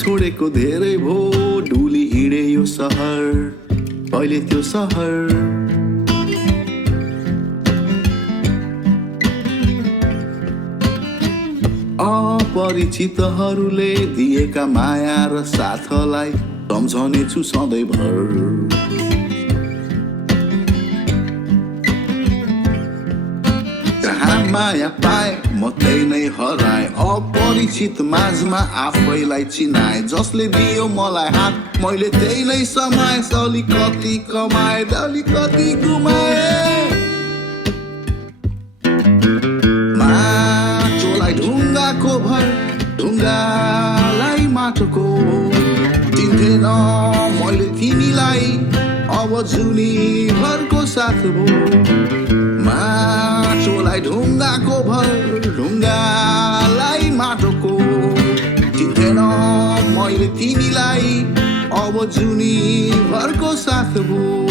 छोडेको धेरै भो डुली हिँडे यो सहर कहिले त्यो सहर अपरिचितहरूले दिएका माया र साथलाई सम्झने छु सधैँभर जहाँ माया पाए म त्यही नै हराए अपरिचित माझमा आफैलाई चिनाए जसले दियो मलाई हात मैले त्यही नै समाए अलिकति कमाए अलिकति गुमाए माटोलाई ढुङ्गाको भर ढुङ्गालाई माटोको चिन्थेन मैले तिमीलाई अब जुनी भरको साथ भो माटोलाई ढुङ्गाको भर ढुङ्गालाई माटोको चिन्थेन मैले तिमीलाई अब जुनी भरको साथ भो